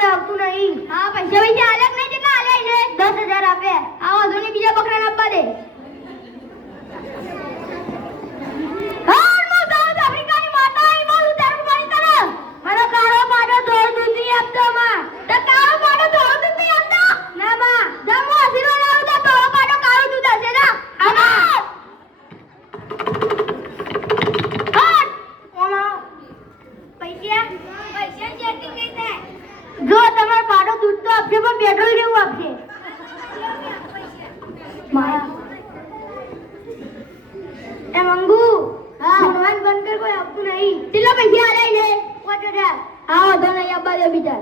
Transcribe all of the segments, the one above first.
કોઈ આવતું નહીં. હા પૈસા આલે કે નહીં? કેટલા આલે એને? 10,000 આપે. આવો ધોની બીજા બકરાને આપવા દે. જો તમાર પાડો દૂધ તો આપશે પણ પેટ્રોલ જેવું આપશે. એ મંગુ ભણવાન બંધ કર, કોઈ આપતું નહીં. કેટલા પૈસા આલે ને? 5,000. હા વધો નહીં આપવા દે બીજા.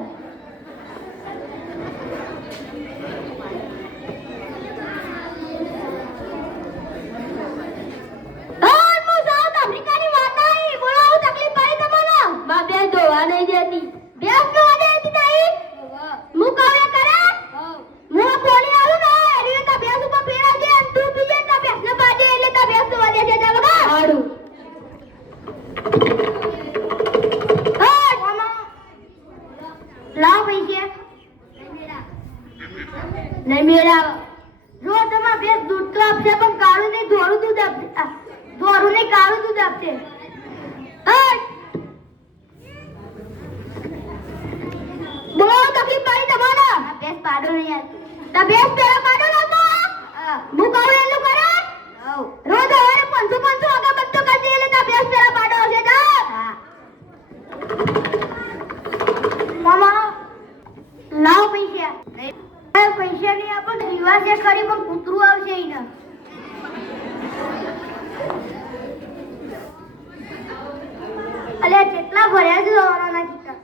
નહીં મેળા. જો તમાર ભેંસ દૂધ તો આપશે પણ કાળું નહીં ધોળું દૂધ આપશે. ધોળું નહીં કાળું દૂધ આપશે. બોલો તકલીફ પડી તમારે? ભેંસ પાડો નહીં યાર. તા ભેંસ પેલા પાડો નતો? હું કહું એટલું કરે? રોજ સવારે 500 અગરબત્તો કરજે એટલે તા ભેંસ પેલા પાડો હશે. મામા લાવ પૈસા. પૈસા નહીં આપો રિવાજે કરી પણ કૂતરું આવશે એને. અલ્યા કેટલા ભર્યા છે દવાના કિસ્સા.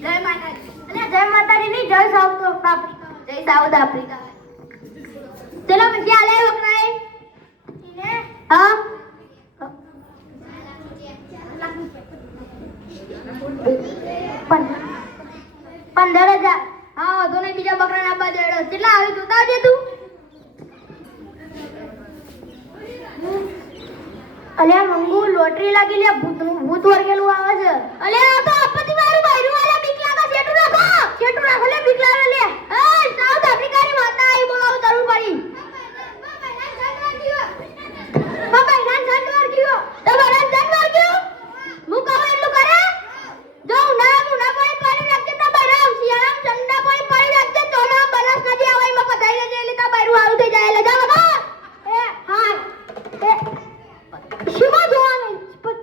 જય માતાજી. અલ્યા જય માતાજી નહીં, જય સાઉથ આફ્રિકા. જય સાઉથ આફ્રિકા. ચલો પૈસા આલે વકરાય ને. હા 15,000. હા તો ને બીજા બકરાને આપવા દેડો. કેટલા આવી જોતા આવજે તું. અલ્યા મંગુ લોટરી લાગી લે. ભૂત વર્ગેલું આવે છે. અલ્યા આ તો આપતી વાળું બૈરું વાળા બીક લાગે. શેટુ રાખો લે બીક લાગે લે. એ સાઉથ આફ્રિકાની માતા આવી બોલાવ તરું પડી. બાબા નાન જાનવર ગયો. તમારા જાનવર ગયો. હું કહું એટલું કરે. જો ના પાણી રાખજે તા બૈરા શિયાળામ ઠંડા પાણી રાખજે. ચોમા બનાસ નદી આવે એમાં પધાઈ લેજે એટલે તા બૈરું આવું થઈ જાય. એટલે જા બાબા. એ હા એ શિમો જોવાનું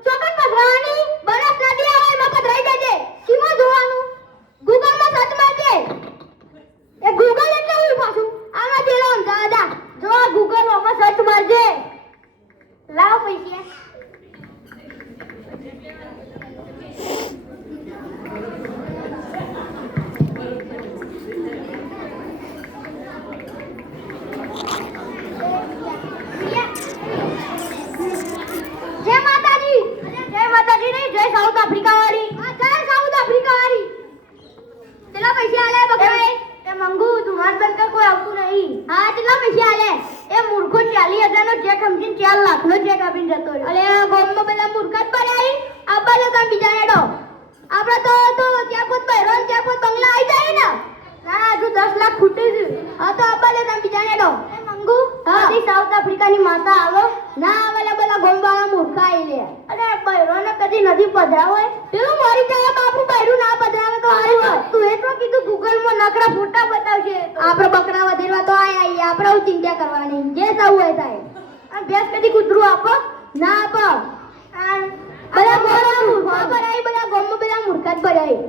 ચોકન પધરાવાની. બનાસ નદી આવે એમાં પધરાઈ જજે. શિમો જોવાનું ગૂગલમાં સર્ચ મારજે. એ ગૂગલ એટલે હું પાછું આમાં જેલો દાદા જો ગૂગલ માં સર્ચ મારજે. લાવ પૈસા. સાઉથ આફ્રિકા વાળી. હા જય સાઉથ આફ્રિકા વાળી. કેટલા પૈસા આલે બકરાએ? એ મંગુ ધુમાન બંધ કોઈ આવતું નહીં. હા કેટલા પૈસા આલે? એ મૂર્ખો 40,000 નો ચેક સમજીને 4 લાખ નો ચેક આપીને જતો રહ્યો. અલે ગોમમાં બધા મૂર્ખા જ પડ્યા. આબા લે કામ બીજા હેડો. આપણે તો ત્યાં કોઈ બહેરો ત્યાં કોઈ બંગલા આવી જાય ને. ના હજુ 10 લાખ ખૂટે છે. હા તો આબા લે કામ બીજા હેડો. એ મંગુ હા સાઉથ આફ્રિકાની માતા આવો. ના આવેલા બધા ગોમવાળા મૂર્ખા આવી લે. અરે બહેરોને કદી નદી પધરાવ હોય. પેલું મરી જાય બાપુ બહેરું ના પધરાવે તો હારું હોય. તું એટલો કીધું ગૂગલ માં નકરા ફોટા બતાવશે. આપણે બકરા વધેરવા તો આયા આપણે ચિંતા કરવાની. જે થવું હોય થાય. આ ભેંસ કદી કૂતરું આપો ના આપો. બધા મોરા મૂર્ખા ભરાય. બધા ગોમમાં બધા મૂર્ખા જ ભરાય.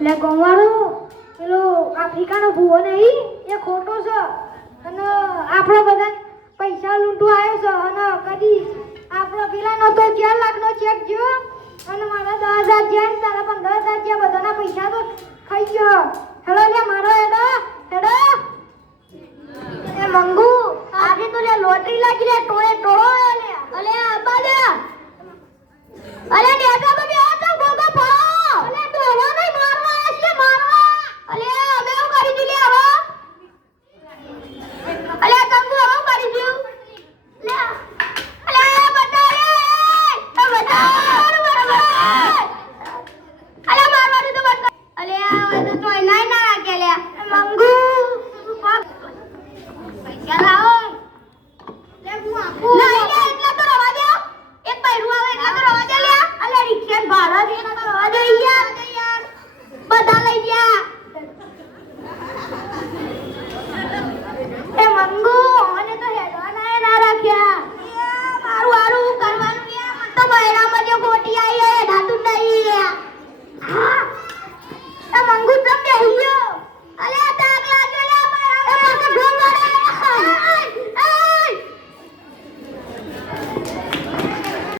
એટલે ગોમવાળો પેલો આફ્રિકાનો ભૂવો નહીં એ ખોટો છે. અને આપણો બધા પૈસા લૂંટવા આવ્યો છે. અને કદી આપણો પેલાનો તો 4 લાખનો ચેક ગયો અને મારા 10,000 જ્યાં તારા 15,000 જ્યાં બધાના પૈસા તો ખાઈ ગયો. હેડો લે મારો હેડો. એ મંગુ આજે તો લે લોટરી લાગી લે. ટોળે ટોળો લે. અલે આબા લે. અલે નેટા